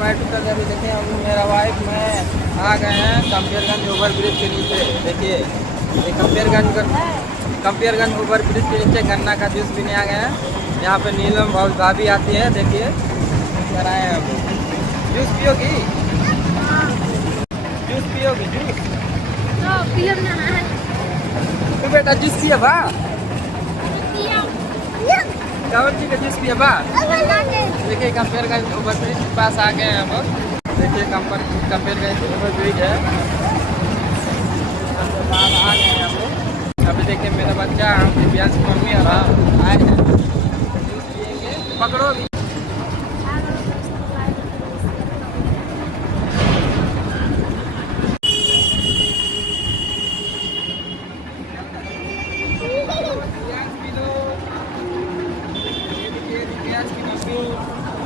White उतर अभी देखें अभी मेरा वाइफ मैं आ गए हैं कंपेयरगंज ओवर ब्रिज के नीचे। देखिए ये कंपेयरगंज ओवर ब्रिज के नीचे गन्ना का जूस पीने आ गए हैं। यहाँ पे नीलम भाभी आती है। देखिए कराए हैं वो। जूस पियोगी? जूस पियोगी? जूस तो बेटा जूस पिया बा कावची का जूस पिया बा। देखिए कंपेयरगंज ओवर ब्रिज के पास आ गए हैं हम लोग। देखिए कंपेयरगंज ओवर ब्रिज है। बाहर आ गए हैं हम लोग। अभी देखिए मेरा बच्चा दिव्यांश मम्मी और आए हैं जूस पिएंगे। पकड़ो भी।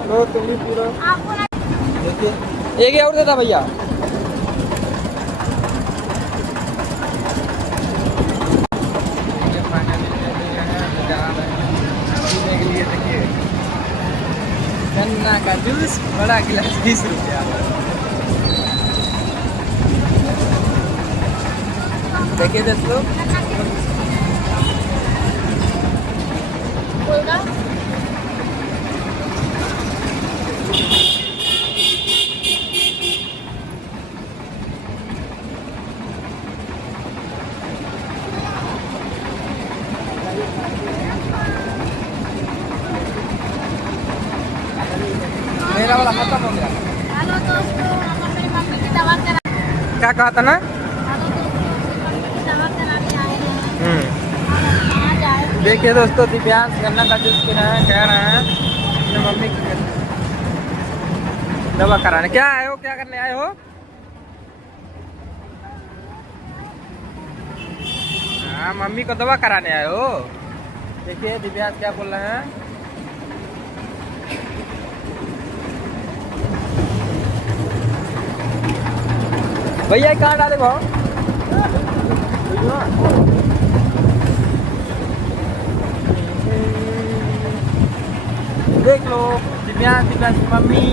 लो तुम भी पूरा देखिए एक और देता भैया। देखिए गन्ना का जूस बड़ा गिलास 20 रुपया। देखिए दोस्तों मेरा वाला खत्म हो गया। हेलो दोस्तों, हम अपनी मम्मी की दवा करा। क्या कहा था ना? हेलो दोस्तों, मम्मी की दवा कराने आए हैं। कहाँ जाए? देखिए दोस्तों दिव्यांश गन्ना का जूस पी रहे हैं। कह रहे हैं अपने मम्मी की दवा कराने। क्या आए हो? क्या करने आए हो? हाँ मम्मी को दवा कराने आए हो। देखिए दिव्यांश क्या बोल रहे हैं। भैया कहाँ डाले भाव? देख लो दिव्यांश की मम्मी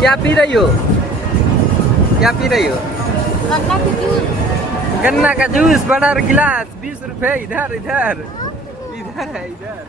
क्या पी रही हो? क्या पी रही हो? गन्ना की जूस। गन्ना का जूस बड़ा गिलास 20 रुपए। इधर इधर इधर है इधर।